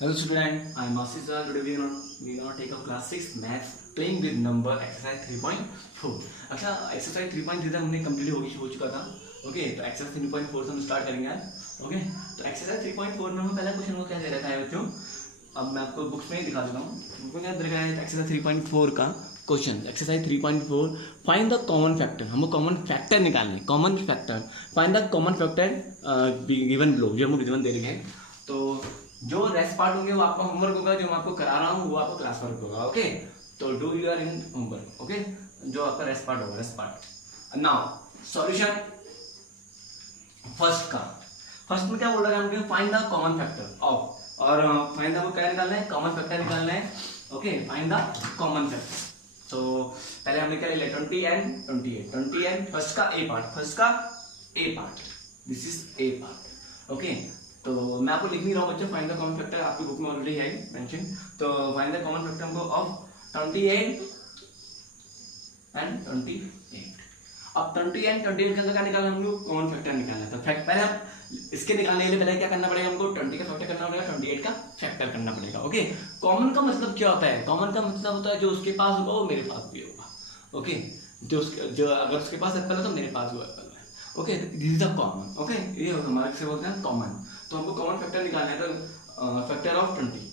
Hello student, I am Ashish. Today we gonna take up class 6 maths playing with number exercise 3.4. अच्छा exercise 3.3 हमने complete हो चुका था. Okay तो exercise 3.4 से हम स्टार्ट करेंगे यार. ओके तो exercise 3.4 में पहला क्वेश्चन वो क्या दे रखा है बच्चों. अब मैं आपको बुक्स में ही दिखा देता हूँ. बुक में दे रखा है exercise 3.4 का question. Exercise 3.4 find the common factor. हमको कॉमन फैक्टर निकालने. Common factor find the common factor given below. जो हमको गिवन दे रखे हैं. तो जो रेस्ट पार्ट होंगे वो आपका होमवर्क होगा. जो मैं आपको करा रहा हूँ वो आपका क्लास वर्क होगा. ओके तो do you are in homework. Okay जो आपका रेस्ट पार्ट होगा. Rest part. Now solution first में क्या बोल रहा है हमको find the common factor of. और फाइंड द क्या निकालना है. कॉमन फैक्टर निकालना है. Okay find the common factor. तो पहले हमने क्या लिया 20 and 28. 20 and फर्स्ट का A part. This is A part. Okay तो मैं आपको लिख नहीं रहा हूँ बच्चों. फाइंड द कॉमन फैक्टर आपकी बुक में ऑलरेडी है मेंशन. तो फाइंड द कॉमन फैक्टर हमको ऑफ 28 and 28. अब 20 and 28 के अंदर क्या निकालना हमको कॉमन फैक्टर निकालना है. तो फैक्ट पहले हम इसके निकालने के लिए पहले क्या करना पड़ेगा हमको 20 का फैक्टर करना पड़ेगा. 28 का फैक्टर करना पड़ेगा. ओके कॉमन का मतलब क्या होता है. कॉमन का मतलब होता है जो उसके पास होगा वो मेरे पास भी होगा. ओके जो अगर उसके पास एप्पल है तो मेरे पास भी एप्पल है. Okay this is the common. Okay ये हमारे से बोलते हैं कॉमन. तो हमको कॉमन फैक्टर निकालना है. तो फैक्टर ऑफ 20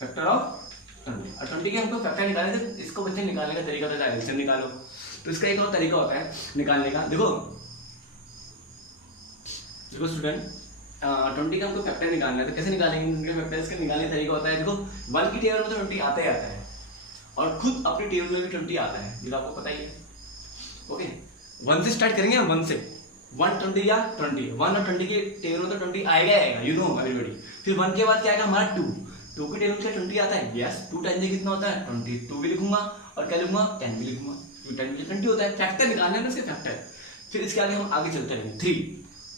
और 20 के हमको फैक्टर निकालने थे. इसको बच्चे निकालने का तरीका होता है एडिशन निकालो. तो इसका एक और तरीका होता है निकालने का. देखो स्टूडेंट 20 का हमको फैक्टर निकालना है. तो कैसे निकालेंगे फैक्टर. इसका निकालने का तरीका होता है. देखो 1 की टेबल में तो 20 आता ही आता है और खुद अपनी टेबल में भी 20 आता है. ये तो आपको पता ही है. ओके 1 से स्टार्ट करेंगे हम. 1 से 1 20 या 20. 1 और 20 की टेबल में तो 20 आएगा यू नो एवरीबॉडी. फिर 1 के बाद क्या आएगा हमारा 2 की टेबल में 20 आता है. यस 2 टाइम्स कितना होता है 20. 2 भी लिखूंगा और क्या लिखूंगा 10 भी लिखूंगा. 2 टाइम्स 20 होता है. फैक्टर निकालना है इसके फैक्टर. फिर इसके आगे हम आगे चलते रहेंगे. 3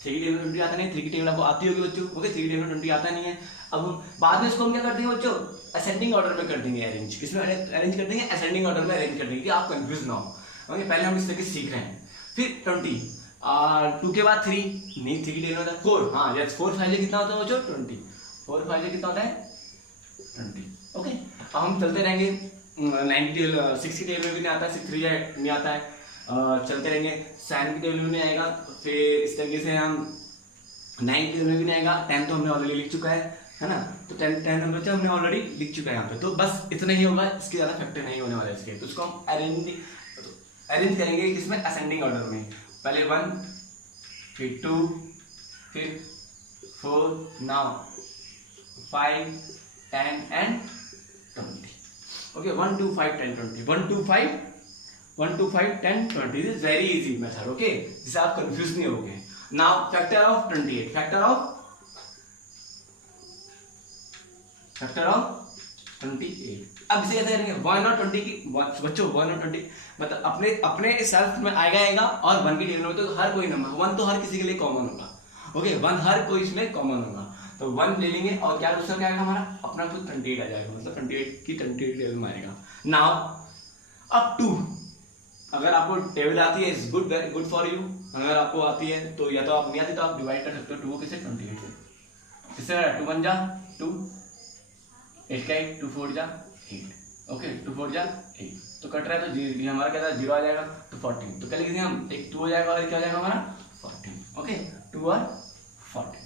की टेबल में 20 आता नहीं. 3 की टेबल आपको आती होगी बच्चों. ओके 3 की टेबल में 20 आता नहीं है. अब हम बाद में इसको हम क्या कर देंगे बच्चों असेंडिंग ऑर्डर में कर देंगे अरेंज. किसमें अरेंज कर देंगे असेंडिंग ऑर्डर में अरेंज कर देंगे कि आप कंफ्यूज ना हो. ओके पहले हम इस तरीके सीख रहे हैं. फिर 20 और 2 के बाद 3 नहीं. 3 की टेबल में 4. हाँ यस 4 5 कितना होता है बच्चों 20. 4 5 कितना होता है 20. ओके अब हम चलते रहेंगे. 9 की टेबल 6 की टेबल में भी नहीं आता है. 6 3 नहीं आता है. चलते रहेंगे. 7 की टेबल में नहीं आएगा. फिर इस तरीके से हम 9 की टेबल में भी नहीं आएगा. 10 तो हमने ऑलरेडी लिख चुका है ना. तो 10 हमने ऑलरेडी लिख चुका है यहाँ पे. तो बस इतना ही होगा. इसके ज्यादा फैक्टर नहीं होने वाला इसके. तो उसको हम अरेंज करेंगे इसमें असेंडिंग ऑर्डर में. पहले 1 फिर 2 फिर 4 now 5 10 and 20. Okay 1 2 5 10 20. 1 2 5 10 20. This is very easy method. Okay जिससे आप कंफ्यूज नहीं होगे. Now factor of 28. Factor of 28. अब इसे कैसे करेंगे 1 और 20 की बच्चों 1 और 20 मतलब अपने सेल्फ में आएगा और 1 की टेबल में तो हर कोई नंबर 1 तो हर किसी के लिए कॉमन होगा. ओके 1 हर कोई इसमें कॉमन होगा. तो 1 ले लेंगे और क्या दूसरा क्या आएगा हमारा अपना खुद 28 आ जाएगा. मतलब 28 की 28 टेबल में आएगा. नाउ अब 2 अगर आपको टेबल आती है is good very good for you. अगर आपको आती है तो या तो आप नहीं आती तो आप डिवाइड कर सकते हो 2 को किससे 28 से. किससे 2 1 जा 2 8 का 8 2 4 जा 8. ओके 2 4 जा 8. तो कट रहा है तो हमारा क्या था 0 आ जाएगा. तो 14. तो क्या लिखेंगे हम एक 2 हो जाएगा और एक क्या हो जाएगा हमारा 14. ओके 2 और 14.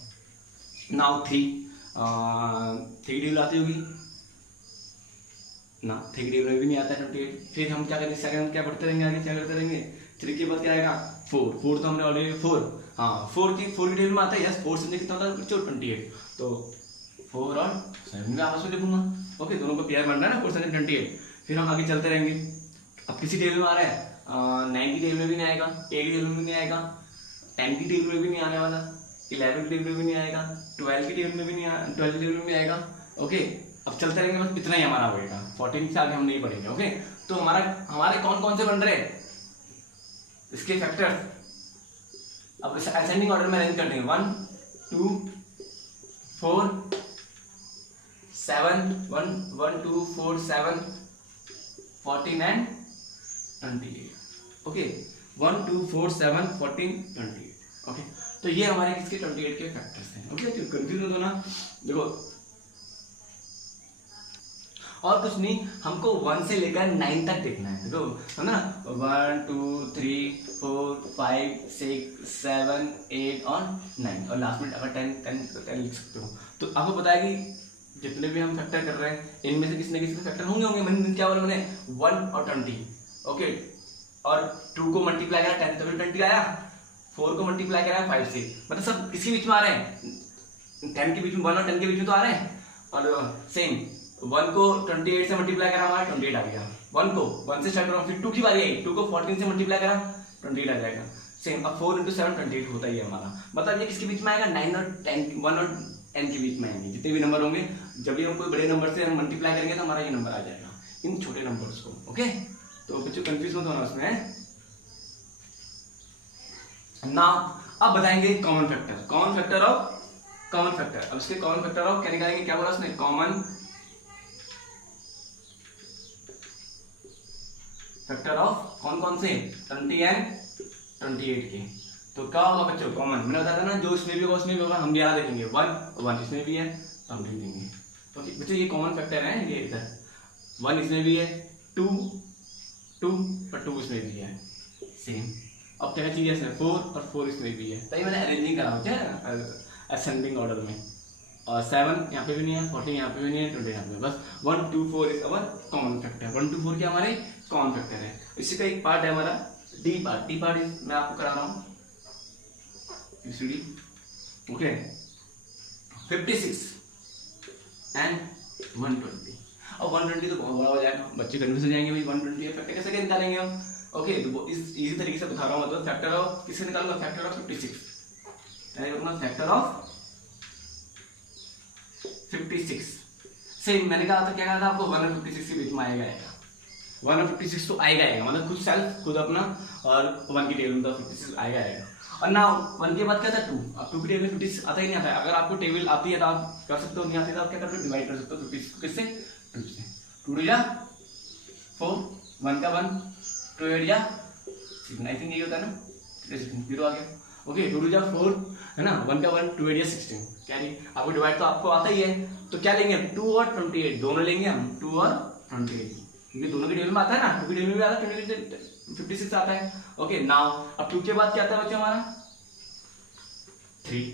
नाउ 3 की टेबल आती होगी ना. 3 की टेबल में भी नहीं आता है 28. फिर हम क्या करेंगे सेकंड क्या बढ़ते रहेंगे आगे क्या करते रहेंगे. 3 के बाद क्या आएगा 4 तो हमने ऑलरेडी 4 हाँ 4 की टेबल में आता है. यस 4 से कितना होता है 28. तो 4 और 7 में आपस में लिखूंगा. ओके दोनों को पेयर बन रहा है ना 4 7 28. फिर हम आगे चलते रहेंगे. अब किसी टेबल में आ रहा है 9 की टेबल में भी नहीं आएगा. 8 की टेबल में नहीं आएगा. 10 की टेबल में भी नहीं आने वाला. 11 की टेबल में भी नहीं आएगा. 12 की टेबल में भी नहीं 12 की टेबल में भी आएगा. ओके अब चलते रहेंगे. बस इतना ही हमारा होएगा. 14 से आगे हम नहीं पढ़ेंगे. ओके तो हमारे कौन कौन से बन रहे हैं इसके फैक्टर्स. अब इसे असेंडिंग ऑर्डर में अरेंज कर देंगे. 1 2 4 7 1 2 4 7 14 and 28. ओके 1 2 4 7 14 28. ओके तो ये हमारे किसके 28 के फैक्टर्स हैं। ओके, कंफ्यूज हो ना, देखो और कुछ नहीं, हमको 1 से लेकर 9 तक देखना है, देखो है ना, 1 2 3 4 5 6 7 8 और 9, और लास्ट में अगर 10 लिख सकते हो। तो आपको पता है कि जितने भी हम फैक्टर कर रहे हैं इनमें से किसी न किसी फैक्टर होंगे। मैंने क्या बोला, मैंने 1 और 20, ओके, और 2 को मल्टीप्लाई करा 10 तभी 20 आया, 4 को मल्टीप्लाई करा 5 से, मतलब सब किसके बीच में आ रहे हैं, 10 के बीच में, 1 और 10 के बीच में तो आ रहे हैं। और सेम 1 को 28 से मल्टीप्लाई करा हमारा 28 आ गया, 1 को 1 से स्टार्ट करा, फिर 2 की बारी आई, 2 को 14 से मल्टीप्लाई करा 28 आ जाएगा। सेम अब 4 × 7 28 होता ही है हमारा, मतलब ये किसके बीच में आएगा, 9 और 10, 1 और n के बीच में आएंगे। जितने भी नंबर होंगे, जब भी हम कोई बड़े नंबर से हम मल्टीप्लाई करेंगे तो हमारा ये नंबर आ जाएगा इन छोटे नंबर्स को। ओके, तो बच्चों कंफ्यूज मत होना उसमें ना। अब बताएंगे common factor, common factor of common factor. अब इसके कॉमन फैक्टर ऑफ क्या निकालेंगे, क्या बोला उसने, कॉमन फैक्टर ऑफ कौन कौन से, 20 एंड 28 के। तो क्या होगा बच्चों, कॉमन मैंने बताया था ना, जो इसमें भी होगा उसमें भी होगा, हम यहाँ देखेंगे 1 इसमें भी है तो हम लिख देंगे। तो बच्चों ये कॉमन फैक्टर है, ये इधर 1 इसमें भी है, 2 और 2 इसमें भी है, सेम। अब क्या चीज है इसमें, 4 और 4 इसमें भी है, तभी मैंने अरेंजिंग करा है असेंडिंग ऑर्डर में। और 7 यहाँ पे भी नहीं है, 14 यहाँ पे भी नहीं है, 20 यहाँ पे, बस 1 2 4 इज अवर कॉमन फैक्टर। 1 2 4 क्या हमारे कॉमन फैक्टर है। इसी का एक पार्ट है हमारा डी पार्ट मैं आपको करा रहा हूँ, ओके, 56 एंड 120। अब 120 तो बहुत बड़ा हो जाएगा, बच्चे कन्फ्यूज हो जाएंगे भाई 120 फैक्टर कैसे निकालेंगे हम। ओके, तो इस इजी तरीके से बता रहा हूँ, मतलब फैक्टर ऑफ किससे निकालूंगा, factor of 56, factor of 56। Same मैंने कहा था, क्या कहा था आपको, 1 और 56 के बीच में आएगा, 1 और 56 तो आएगा, मतलब खुद सेल्फ खुद अपना, और 1 की टेबल में तो 56 आएगा। और ना 1 के बाद क्या था 2, अब 2 की टेबल में 56 आता ही नहीं आता है। अगर आपको टेबल आती है तो आप कर सकते हो, नहीं आती तो आप क्या करते हो, डिवाइड कर सकते हो 56 किससे, 2 से। 2 या 4, 1 का 1, 2 8 या 16, आई थिंक यही होता है ना, 0 आ गया। ओके, 2 या 4 है ना, 1 का 1, 2 8 या 16, क्या नहीं, आपको डिवाइड तो आपको आता ही है। तो क्या लेंगे, 2 और 28 दोनों लेंगे हम, 2 और 28, क्योंकि दोनों की टेबल में आता है ना, 2 की टेबल में भी आता है, 56 आता है। ओके, नाउ अब 2 के बाद क्या आता है बच्चे हमारा 3।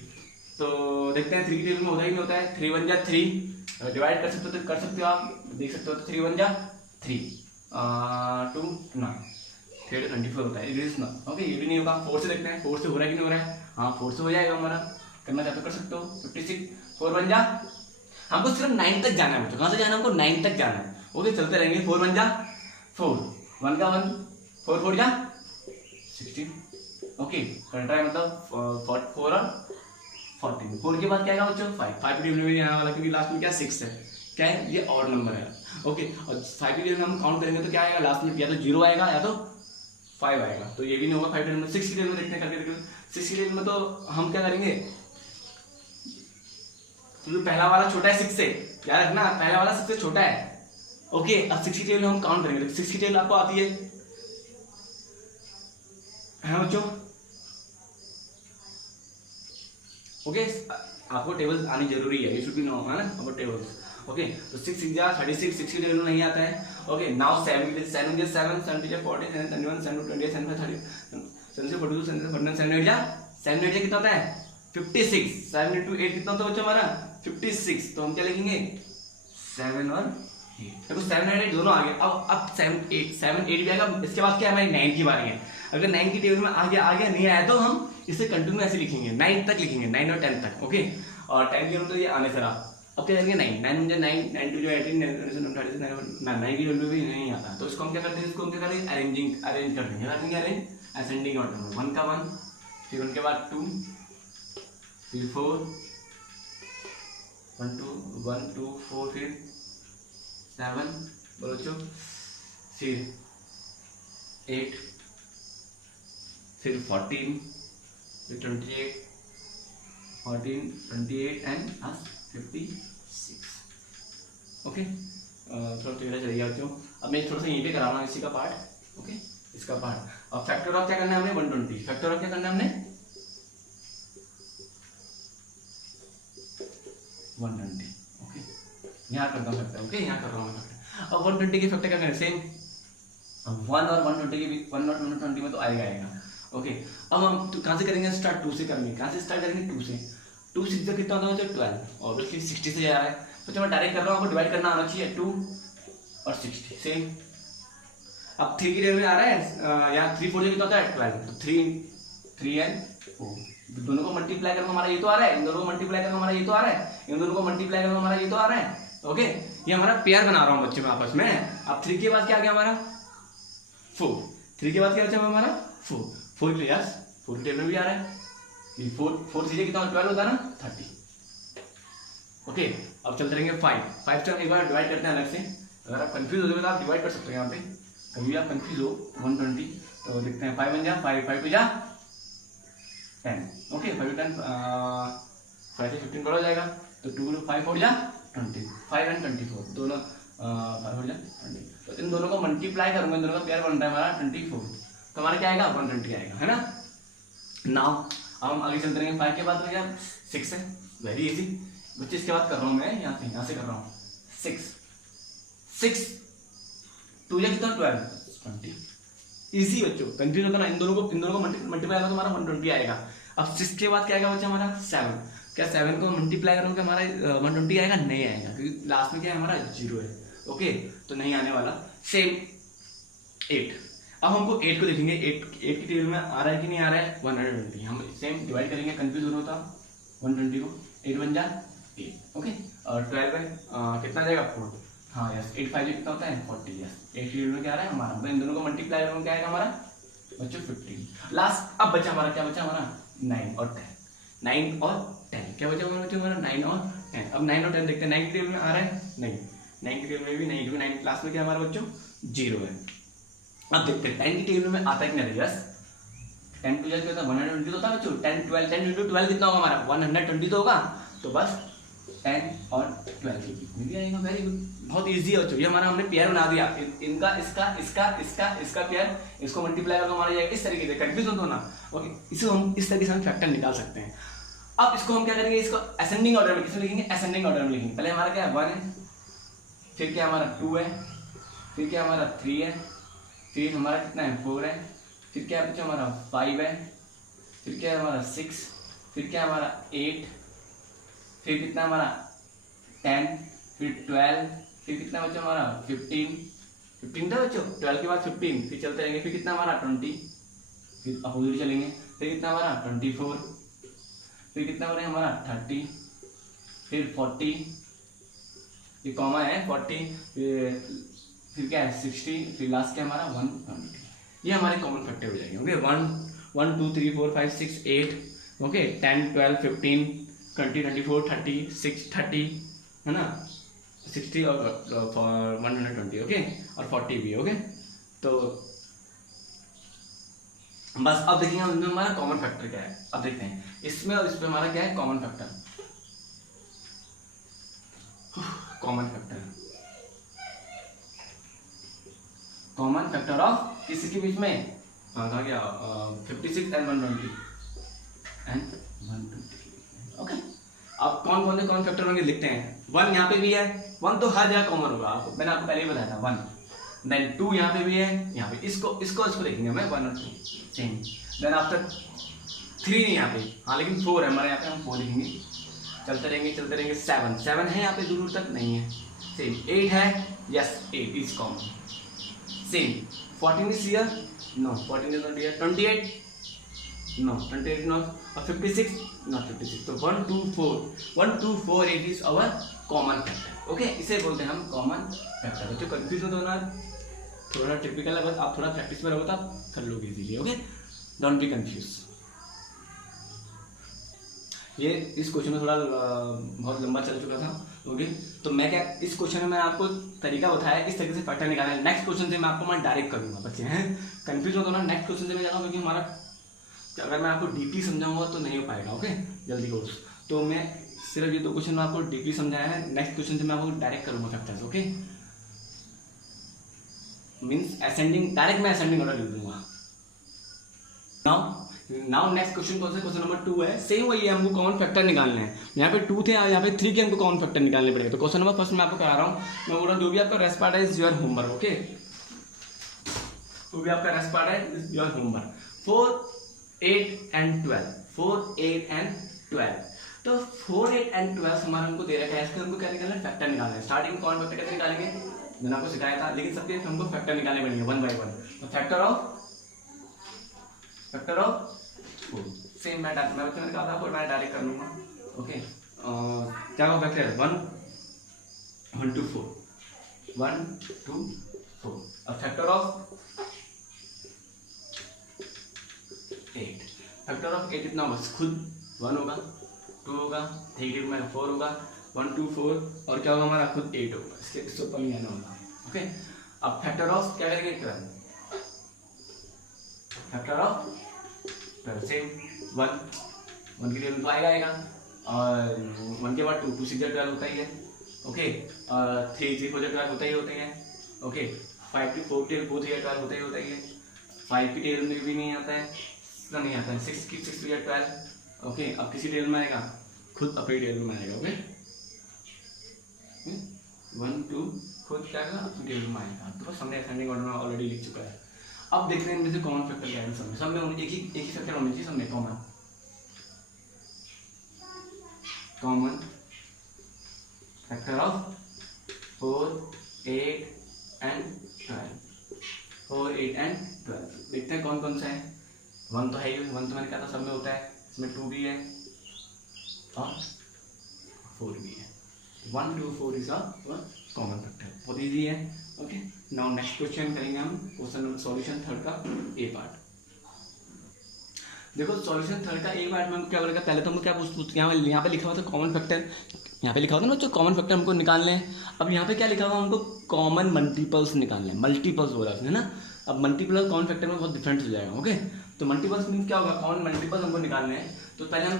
तो देखते हैं 3 की टेबल में होता ही नहीं होता है, 3 1 जा 3, डिवाइड कर सकते हो तो कर सकते हो, आप देख सकते हो, तो 3 1 जा 3, 2 ना, 3 24 होता है, इट इज नॉट। ओके, ये भी नहीं होगा। 4 से देखते हैं, 4 से हो रहा है कि नहीं हो रहा है, हाँ 4 से हो जाएगा हमारा, करना चाहते हो कर सकते हो, 56 4 1 जा, हमको सिर्फ 9 तक जाना है बच्चों, कहाँ से जाना है हमको, 9 तक जाना है। ओके, चलते रहेंगे, 4 1 जा 4, 1 का 1, 4 4 जा 16। ओके, करंट है मतलब 4 और 14, 4 के बाद क्या आएगा बच्चों 5, 5 की टेबल में आने वाला, क्योंकि लास्ट में क्या 6 है, क्या है ये ऑड नंबर है। ओके, और 5 की टेबल में हम काउंट करेंगे तो क्या आएगा लास्ट में, या तो 0 आएगा या तो 5 आएगा, तो ये भी नहीं होगा 5 टेबल में। 6 की टेबल में देखते हैं करके, 6 की टेबल में तो हम क्या करेंगे, तो पहला वाला छोटा है 6 से, याद रखना पहला वाला सबसे छोटा है। ओके, अब 6 की टेबल हम काउंट करेंगे, 6 की टेबल आपको आती है बच्चों। ओके, आपको टेबल्स आनी जरूरी है, यू शुड बी नो है ना अबाउट टेबल्स। ओके, तो 6 6 जा 36, 6 की टेबल में नहीं आता है। ओके, नाउ 7 7 7 7 7 जा 40 7 21 7 28 7 30 7 से 42 7 49 7 8 जा 7 8 जा कितना होता है 56, 7 into 8 कितना होता है बच्चों हमारा 56। तो हम क्या लिखेंगे 7 और 8, देखो 7 और 8 दोनों आ गए। अब 7 8 भी आएगा। इसके बाद क्या हमारी 9 की बारी है। अगर 9 की टेबल में आ गया नहीं आया तो हम इसे कंटिन्यू ऐसे लिखेंगे, 9 तक लिखेंगे, 9 और 10 तक। ओके, और 10 की टेबल तो ये आने से रहा। अब क्या करेंगे 9 9 9 2 18 9 की टेबल में भी नहीं आता, तो इसको हम क्या करते हैं, इसको हम क्या करेंगे अरेंज कर देंगे, अरेंज असेंडिंग ऑर्डर में। 1 का 1, फिर 1 के बाद 2, फिर 4 1 2 4, फिर 7 बोलो चो, फिर 8, फिर 14, फिर 28 14 28 एंड 56। ओके, थोड़ा क्लियर चलिए बच्चों। अब मैं थोड़ा सा यहीं पे करा रहा हूँ इसी का पार्ट। ओके, इसका पार्ट। अब फैक्टर ऑफ क्या करना है हमने 120। फैक्टर ऑफ क्या करना है हमने 120। ओके, यहाँ करता हूँ फैक्टर। ओके, यहाँ कर रहा हूँ फैक्टर। अब 120 के फैक्टर क्या करें, सेम 1 और 120 के बीच 1 और 120 में तो आएगा। ओके, अब हम कहाँ से करेंगे स्टार्ट, 2 से करेंगे। कहाँ से स्टार्ट करेंगे, 2 से। 2 6 से कितना होता है, 12। ऑब्वियसली 60 से जा रहा है, तो मैं डायरेक्ट कर रहा हूँ, आपको डिवाइड करना आना चाहिए 2 और 60 सेम। अब 3 की रेंज में आ रहा है, यहाँ 3 4 कितना होता है 12, तो 3 and 4 दोनों को मल्टीप्लाई करके हमारा ये तो आ रहा है, इन दोनों को मल्टीप्लाई करके हमारा ये तो आ रहा है, इन दोनों को मल्टीप्लाई करके हमारा ये तो आ रहा है। ओके, ये हमारा पेयर बना रहा हूँ बच्चे में आपस में। अब 3 के बाद क्या आ गया हमारा 4, 3 के बाद क्या बचा हमारा 4, 4 के यस 4 टेबल में भी आ रहा है, 4 सीधे कितना 12 होता है ना 30। ओके, अब चलते रहेंगे 5 से एक बार डिवाइड करते हैं अलग से। अगर आप कंफ्यूज हो जाए तो आप डिवाइड कर सकते हैं यहाँ पे, कभी भी आप कंफ्यूज हो 120 तो देखते हैं 5 बन जा 5 पे जा 10। ओके, 5 10 5 से 15 बड़ा हो जाएगा, तो 2 5 4 जा 20, 5 and 24 दोनों 5 4 जा 20। तो इन दोनों को मल्टीप्लाई करूंगा, इन दोनों का पेयर बन रहा है हमारा 24, तो हमारा क्या आएगा 120 आएगा, है ना। नाउ हम आगे चलते रहेंगे। 5 के बाद हो गया 6 है, वेरी इजी बच्चे। इसके बाद कर रहा हूँ मैं यहाँ से कर रहा हूँ 6 2 या कितना 12 20। इजी बच्चों, कंफ्यूज होता ना, इन दोनों को मल्टीप्लाई करो तो हमारा 120 आएगा। अब 6 के बाद क्या आएगा बच्चा हमारा 7। क्या 7 को मल्टीप्लाई करोगे हमारा 120 आएगा, नहीं आएगा, क्योंकि लास्ट में क्या है हमारा 0 है। ओके, तो नहीं आने वाला। सेम 8, अब हमको 8 को देखेंगे, 8 की टेबल में आ रहा है कि नहीं आ रहा है 120। हम सेम डिवाइड करेंगे, कंफ्यूज हो रहा था 120 को, 8 बन जा 8। ओके, और 12 में कितना जाएगा 4, हाँ यस 8 5 कितना होता है 40, यस 8 की टेबल में क्या आ रहा है हमारा, मतलब इन दोनों को मल्टीप्लाई करोगे क्या आएगा हमारा बच्चों 15। लास्ट अब बचा हमारा क्या बचा हमारा 9 और 10 क्या बचा हमारा 9 और 10। अब 9 और 10 देखते हैं, 9 की टेबल में आ रहा है नहीं, 9 की टेबल में भी नहीं, क्योंकि 9 क्लास में क्या हमारा बच्चों 0 है। अब देखते हैं 10 की टेबल में आता है कि नहीं, यस 10 टू जैसे 120 होता है बच्चों, 10 into 12 कितना होगा हमारा 120 तो होगा, तो बस 10 और 12 के बीच में भी आएगा। वेरी गुड, बहुत इजी है बच्चों, ये हमारा हमने पेयर बना दिया, इनका इसका पेयर, इसको मल्टीप्लाई करके हमारा ये इस तरीके से, कंफ्यूज हो ना। ओके, इसको हम इस तरीके से हम फैक्टर निकाल सकते हैं। अब इसको हम क्या करेंगे, इसको असेंडिंग ऑर्डर में किसमें लिखेंगे, असेंडिंग ऑर्डर में लिखेंगे। पहले हमारा क्या है 1 है, फिर क्या हमारा 2 है, फिर क्या हमारा 3 है, फिर हमारा कितना है 4 है, फिर क्या बच्चा हमारा 5 है, फिर क्या है हमारा 6, फिर क्या हमारा 8, फिर कितना हमारा 10, फिर 12, फिर कितना बच्चा हमारा 15 था बच्चों, 12 के बाद 15, फिर चलते रहेंगे, फिर कितना हमारा 20, फिर अपोजिट चलेंगे, फिर कितना हमारा 24, फिर कितना बनेगा हमारा 30, फिर 40, ये कॉमा है 40, फिर क्या है 60, फिर लास्ट क्या हमारा 120। ये हमारे कॉमन फैक्टर हो जाएंगे। ओके, 1 2 3 4 5 6 8, ओके 10 12 15 20 24 30 6 30, है ना 60 और 120, ओके, और 40 भी। ओके, तो बस अब देखेंगे हम हमारा कॉमन फैक्टर क्या है। अब देखते हैं इसमें और इसमें हमारा क्या है common factor. Common factor of किसी के बीच में कहा गया 56 एंड 120 ओके। अब कौन कौन से कॉमन फैक्टर होंगे लिखते हैं। 1 यहाँ पे भी है, 1 तो हर जगह कॉमन होगा, आपको मैंने आपको पहले ही बताया था 1। देन 2 यहाँ पे भी है, यहाँ पे इसको देखेंगे हमें 1 और 2 सेम। देन आफ्टर 3 नहीं यहाँ पे, हाँ लेकिन 4 है हमारे यहाँ पे, हम 4 लिखेंगे। चलते रहेंगे 7 है यहाँ पे, दूर तक नहीं है सेम। 8 है, yes 8 is common same. 14 is here, no 14 is not here. 28 no 28 not, और 56 नॉट 56। तो 1 2 4 8 is our common factor. Okay, इसे बोलते हैं हम कॉमन फैक्टर। बच्चों कंफ्यूज मत होना, थोड़ा टिपिकल है, बस आप थोड़ा प्रैक्टिस में रहो तो आप कर लोगे easily. Okay, don't be confuse. ये इस क्वेश्चन में थोड़ा बहुत लंबा चल चुका था। ओके, तो मैं क्या इस क्वेश्चन में मैं आपको तरीका बताया इस तरीके से फैक्टर निकालना है। नेक्स्ट क्वेश्चन से मैं आपको मैं डायरेक्ट करूंगा। बच्चे हैं कंफ्यूज हो तो ना, नेक्स्ट क्वेश्चन से मैं जाता हूँ, क्योंकि हमारा अगर मैं आपको डीपली समझाऊंगा तो नहीं हो पाएगा। ओके, जल्दी कोर्स। तो मैं सिर्फ ये 2 क्वेश्चन में आपको डीपली समझाया है, नेक्स्ट क्वेश्चन से मैं आपको डायरेक्ट करूंगा factors. Okay, means ascending, direct मैं असेंडिंग ऑर्डर लिख दूंगा। नाउ नाउ नेक्स्ट क्वेश्चन कौन सा, क्वेश्चन नंबर 2 है, सेम वही है, हमको कॉमन फैक्टर निकालना है। यहाँ पे 2 थे, यहाँ पे 3 के हमको कॉमन फैक्टर निकालने पड़ेगा। तो क्वेश्चन नंबर फर्स्ट मैं आपको करा रहा हूँ, मैं बोल रहा हूँ जो भी आपका रेस्ट पार्ट है इज योर होमवर्क, ओके, जो भी आपका रेस्ट पार्ट है is your homework. 4, 8 and 12, 4, 8 and 12। तो 4, 8 एंड 12 हमारा हमको दे रखा है, इसका हमको क्या निकालना है, फैक्टर निकालना है। स्टार्टिंग में कॉमन फैक्टर कैसे निकालेंगे, मैंने आपको सिखाया था, लेकिन सबके हमको फैक्टर निकालने पड़ेंगे 1 by 1। तो फैक्टर ऑफ 4, सेम मैं कहा था आपको, मैं डायरेक्ट कर लूंगा, ओके। क्या होगा फैक्टर, 1 to 4, 1 to 4। अब फैक्टर ऑफ 8, फैक्टर ऑफ 8 इतना होगा, खुद 1 होगा, 2 होगा, 3 में 4 होगा, 1 to 4, और क्या होगा हमारा खुद 8 होगा, इसके ऊपर नहीं आना होगा, ओके। अब फैक्टर ऑफ क्या करेंगे, 12, फैक्टर ऑफ 12 सेम 1 की टेबल तो आएगा, और 1 के बाद 2 6 12 होता ही है, ओके, 3 4 12 होता ही है, ओके। 5 की 4 टेबल 4 3 12 होता ही है। 5 की टेबल में भी नहीं आता है, इसका नहीं आता है। 6 की 6 3 12, ओके। अब किसी टेबल में आएगा, खुद अपनी टेबल में आएगा, ओके। 1 2 खुद क्या आएगा, अपनी टेबल में आएगा। तो बस हमने असेंडिंग ऑर्डर में ऑलरेडी लिख चुका है। अब देखते हैं इनमें से कॉमन फैक्टर क्या है, सब में एक ही फैक्टर होना चाहिए, सब में common factor of 4, 8 and 12, 4, 8 and 12। देखते हैं कौन कौन सा है। 1 तो है ही, 1 तो मैंने कहा था सब में होता है, इसमें 2 भी है और 4 भी है। 1 2 4 इज अ कॉमन फैक्टर, बहुत ईजी है, ओके। नाउ नेक्स्ट क्वेश्चन करेंगे हम, क्वेश्चन नंबर सॉल्यूशन थर्ड का ए पार्ट। देखो सॉल्यूशन थर्ड का ए पार्ट में हमको क्या बोलेगा, पहले तो हमको क्या पूछ यहाँ पे लिखा हुआ था कॉमन फैक्टर, यहाँ पे लिखा होता है ना जो कॉमन फैक्टर हमको निकालने हैं। अब यहाँ पे क्या लिखा हुआ, हमको कॉमन मल्टीपल्स निकालने हैं, मल्टीपल्स बोला उसने ना। अब मल्टीपल और कॉमन फैक्टर में बहुत डिफरेंस हो जाएगा, ओके। तो मल्टीपल्स मीन्स क्या होगा, कॉमन मल्टीपल्स हमको निकालने हैं। तो पहले हम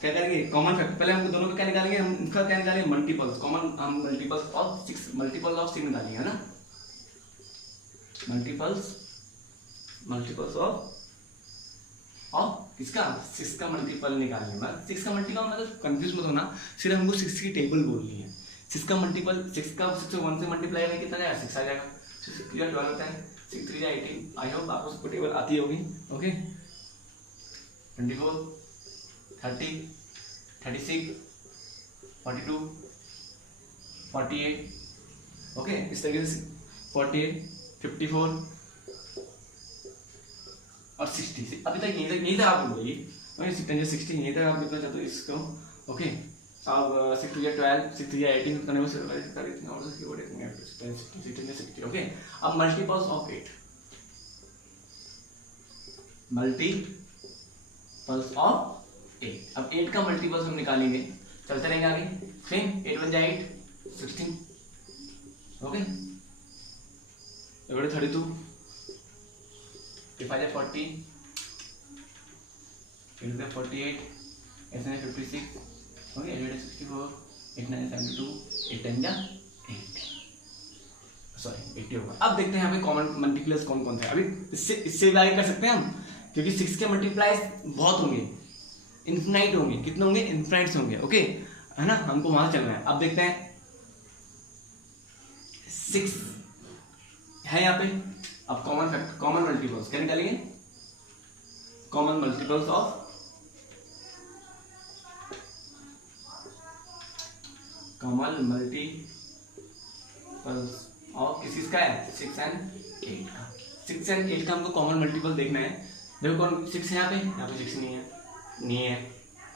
क्या करेंगे, कॉमन फैक्टर, पहले हम दोनों को क्या निकालेंगे, हम इनका क्या निकालेंगे, मल्टीपल्स, कॉमन हम मल्टीपल्स ऑफ 6, मल्टीपल्स ऑफ 6 निकालेंगे, है ना, मल्टीपल्स ऑफ किसका, 6 का मल्टीपल निकालने में। 6 का मल्टीपल मतलब कंफ्यूज मत होना, सिर्फ हमको 6 की टेबल बोलनी है। 6 का मल्टीपल, 6 का 6 से 1 से मल्टीप्लाई करेंगे कितना जाएगा, 6 आ जाएगा। 6 3 12 होता है, 6 3 18। आई होप आपको सबको टेबल आती होगी, ओके। 24 30 36 42 48, ओके। इस तरीके से 48 54 और 60। अभी तक यहीं तक आप बोलिए, 60 यहीं तक आप लिखना चाहते हो इसको, ओके। अब 6 2 12 6 3 18 करने में 60, ओके। अब मल्टीपल्स ऑफ 8, मल्टीपल्स ऑफ 8। अब 8 का मल्टीपल्स हम निकालेंगे, चलते रहेंगे आगे। फिर 8 1 जा 8 16, ओके। 32 5 40, 48, 56, okay, 64, 89 72, 8 10 जा 80, सॉरी 80 होगा। अब देखते हैं यहाँ पे कॉमन मल्टीप्लाइज कौन कौन सा है। अभी इससे भी आगे कर सकते हैं हम, क्योंकि 6 के मल्टीप्लाइज बहुत होंगे, इन्फिनाइट होंगे। कितने होंगे, इन्फिनाइट्स होंगे, ओके, है ना, हमको वहां चलना है। अब देखते हैं 6 है यहाँ पे। अब कॉमन मल्टीपल्स क्या निकालेंगे, कॉमन मल्टीपल्स ऑफ किस का है, 6 and 8 का। 6 and 8 का हमको कॉमन मल्टीपल देखना है। देखो कौन 6 है यहाँ पे 6 नहीं है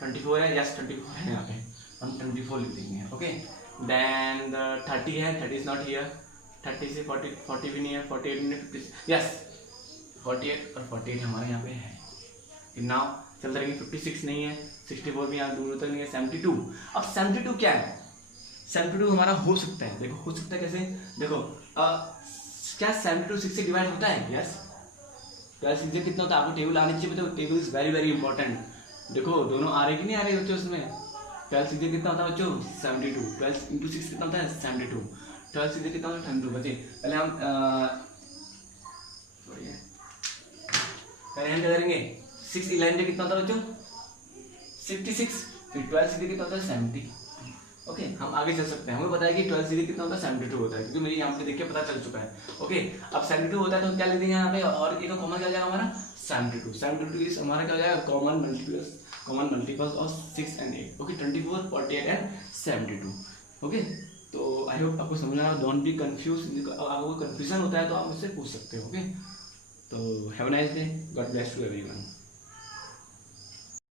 24 है, यस 24 है यहाँ पे, हम 24 लिख देंगे, ओके। देन 30 है, 30 इज नॉट हियर। 30 से 40 भी नहीं है, 48 भी नहीं, 50, यस 48 और 48 हमारे यहाँ पे है। नाउ चलते रहेंगे, 56 नहीं है, 64 भी यहाँ दूर तक नहीं है, 72। अब 72 क्या है, 72 हमारा हो सकता है, देखो हो सकता है कैसे, देखो क्या 72 6 से डिवाइड होता है, यस। 12 6 कितना होता है, आपको टेबल आनी चाहिए, बताओ, table is very very important. देखो दोनों आ रहे कि नहीं आ रहे बच्चों उसमें। 12 6 कितना होता है बच्चों, 72। 12 × 6 कितना होता है, 72। 12 6 कितना होता है, 32। बच्चे पहले हम क्या करेंगे, 6 11 कितना होता है बच्चों 66, फिर 12 सीधे कितना होता है 70। ओके हम आगे चल सकते हैं, हमें पता है कि 12 सीधे कितना होता है 72 होता है, क्योंकि मुझे यहाँ पे देख के पता चल चुका है। ओके अब 72 होता है तो हम क्या लिख देंगे यहाँ पे, और एक कॉमन क्या हो जाएगा हमारा 72। 72 इज हमारा क्या हो जाएगा common multiples of 6 and 8। Okay 24, 48 and 72। Okay तो आई होप आपको समझ आया, डोंट बी कंफ्यूज, आपको कंफ्यूजन होता है तो आप मुझसे पूछ सकते हो। ओके तो have a nice day, God bless to everyone.